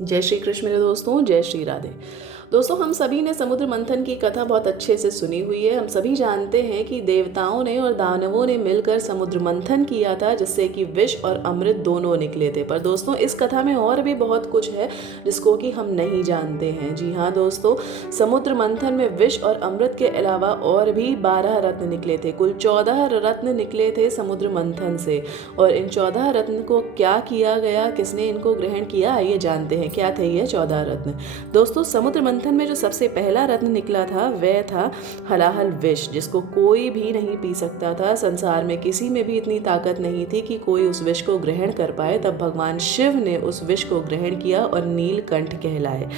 जय श्री कृष्ण मेरे दोस्तों, जय श्री राधे। दोस्तों, हम सभी ने समुद्र मंथन की कथा बहुत अच्छे से सुनी हुई है। हम सभी जानते हैं कि देवताओं ने और दानवों ने मिलकर समुद्र मंथन किया था, जिससे कि विष और अमृत दोनों निकले थे। पर दोस्तों, इस कथा में और भी बहुत कुछ है जिसको कि हम नहीं जानते हैं। जी हाँ दोस्तों, समुद्र मंथन में विष और अमृत के अलावा और भी 12 रत्न निकले थे। कुल 14 रत्न निकले थे समुद्र मंथन से। और इन 14 रत्न को क्या किया गया, किसने इनको ग्रहण किया, आइए जानते हैं क्या थे ये 14 रत्न। दोस्तों, समुद्र मंथन में जो सबसे पहला रत्न निकला था वह था हलाहल विष, जिसको कोई भी नहीं पी सकता था। संसार में किसी में भी इतनी ताकत नहीं थी कि कोई उस विष को ग्रहण कर पाए। तब भगवान शिव ने उस विष को ग्रहण किया और नीलकंठ कहलाए।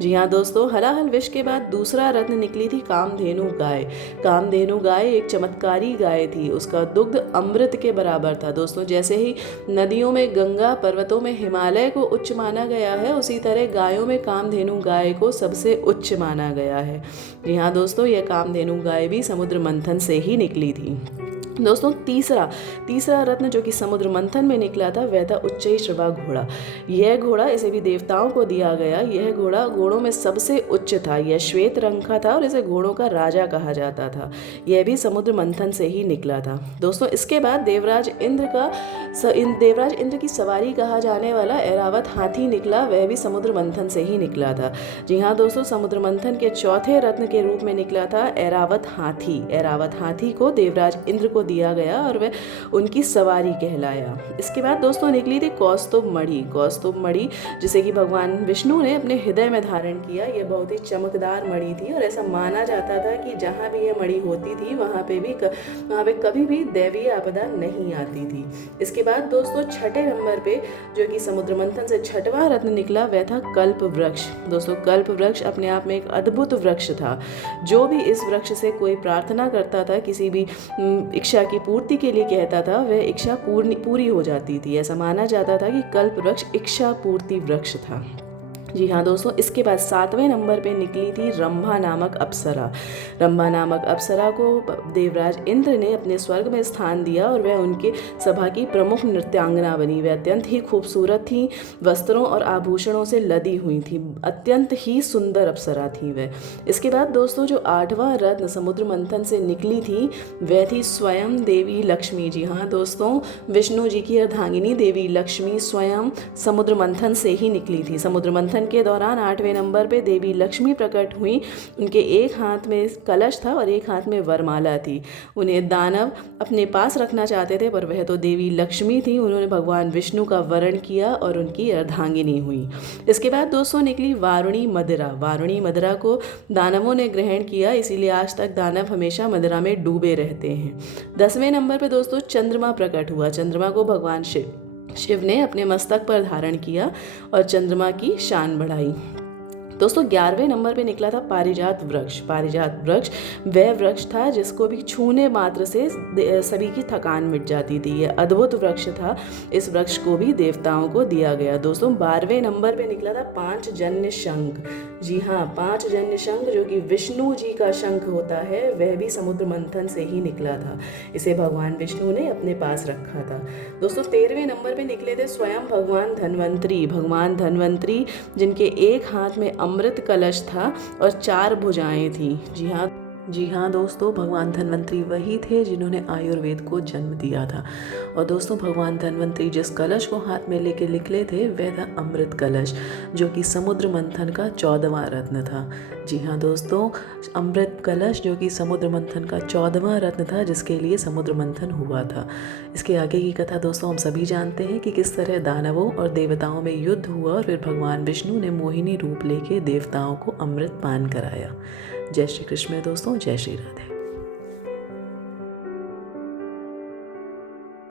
जी हाँ दोस्तों, हलाहल विष के बाद दूसरा रत्न निकली थी कामधेनु गाय। कामधेनु गाय एक चमत्कारी गाय थी। उसका दुग्ध अमृत के बराबर था। दोस्तों, जैसे ही नदियों में गंगा, पर्वतों में हिमालय को उच्च माना गया है, उसी तरह गायों में कामधेनु गाय को सबसे उच्च माना गया है। जी हाँ दोस्तों, यह कामधेनु गाय भी समुद्र मंथन से ही निकली थी। दोस्तों, तीसरा रत्न जो कि समुद्र मंथन में निकला था वह था उच्चैःश्रवा घोड़ा। यह घोड़ा, इसे भी देवताओं को दिया गया। यह घोड़ा घोड़ों में सबसे उच्च था। यह श्वेत रंग का था और इसे घोड़ों का राजा कहा जाता था। यह भी समुद्र मंथन से ही निकला था। दोस्तों, इसके बाद देवराज इंद्र की सवारी कहा जाने वाला ऐरावत हाथी निकला। वह भी समुद्र मंथन से ही निकला था। जी हाँ दोस्तों, समुद्र मंथन के चौथे रत्न के रूप में निकला था ऐरावत हाथी। ऐरावत हाथी को देवराज इंद्र को दिया गया और वह उनकी सवारी कहलाया। इसके बाद दोस्तों निकली थी कौस्तुभ मणि। कौस्तुभ मणि, जिसे कि भगवान विष्णु ने अपने हृदय में धारण किया। यह बहुत ही चमकदार मणि थी और ऐसा माना जाता था कि जहाँ भी यह मणि होती थी वहाँ पे कभी भी दैवीय आपदा नहीं आती थी। इसके बाद दोस्तों छठे नंबर पे जो कि समुद्र मंथन से छठवां रत्न निकला वह था कल्प वृक्ष। दोस्तों, कल्प वृक्ष अपने आप में एक अद्भुत वृक्ष था। जो भी इस वृक्ष से कोई प्रार्थना करता था, किसी भी इच्छा की पूर्ति के लिए कहता था, वह इच्छा पूरी हो जाती थी। ऐसा माना जाता था कि कल्प वृक्ष इच्छा पूर्ति वृक्ष था। जी हाँ दोस्तों, इसके बाद 7वें नंबर पे निकली थी रंभा नामक अप्सरा। रंभा नामक अप्सरा को देवराज इंद्र ने अपने स्वर्ग में स्थान दिया और वह उनके सभा की प्रमुख नृत्यांगना बनी। वह अत्यंत ही खूबसूरत थी, वस्त्रों और आभूषणों से लदी हुई थी। अत्यंत ही सुंदर अप्सरा थी वह। इसके बाद दोस्तों जो 8वां रत्न समुद्र मंथन से निकली थी वह थी स्वयं देवी लक्ष्मी। जी हाँ दोस्तों, विष्णु जी की अर्धांगिनी देवी लक्ष्मी स्वयं समुद्र मंथन से ही निकली थी। समुद्र मंथन के दौरान 8वें नंबर पे देवी लक्ष्मी प्रकट हुई। उनके एक हाथ में कलश था और एक हाथ में वरमाला थी। उन्हें दानव अपने पास रखना चाहते थे, पर वह तो देवी लक्ष्मी थी। उन्होंने भगवान विष्णु का वरण किया और उनकी अर्धांगिनी हुई। इसके बाद दोस्तों निकली वारुणी मदिरा। वारुणी मदिरा को दानवों ने ग्रहण किया, इसीलिए आज तक दानव हमेशा मदिरा में डूबे रहते हैं। 10वें नंबर पे दोस्तों चंद्रमा प्रकट हुआ। चंद्रमा को भगवान शिव ने अपने मस्तक पर धारण किया और चंद्रमा की शान बढ़ाई। दोस्तों 11वें नंबर पे निकला था पारिजात वृक्ष। पारिजात वृक्ष वह वृक्ष था जिसको भी छूने मात्र से सभी की थकान मिट जाती थी। यह अद्भुत वृक्ष था। इस वृक्ष को भी देवताओं को दिया गया। दोस्तों 12वें नंबर पे निकला था पांचजन्य शंख। जी हाँ, पांचजन्य शंख जो कि विष्णु जी का शंख होता है, वह भी समुद्र मंथन से ही निकला था। इसे भगवान विष्णु ने अपने पास रखा था। दोस्तों 13वें नंबर पे निकले थे स्वयं भगवान धन्वंतरी। भगवान धन्वंतरी जिनके एक हाथ में अमृत कलश था और 4 भुजाएं थी। जी हाँ दोस्तों, भगवान धन्वंतरी वही थे जिन्होंने आयुर्वेद को जन्म दिया था। और दोस्तों भगवान धन्वंतरी जिस कलश को हाथ में लेके निकले थे वह था अमृत कलश, जो कि समुद्र मंथन का 14वां रत्न था। जी हाँ दोस्तों, अमृत कलश जो कि समुद्र मंथन का 14वां रत्न था, जिसके लिए समुद्र मंथन हुआ था। इसके आगे की कथा दोस्तों हम सभी जानते हैं कि किस तरह दानवों और देवताओं में युद्ध हुआ और फिर भगवान विष्णु ने मोहिनी रूप लेके देवताओं को अमृत पान कराया। जय श्री कृष्ण दोस्तों, जय श्री राधे।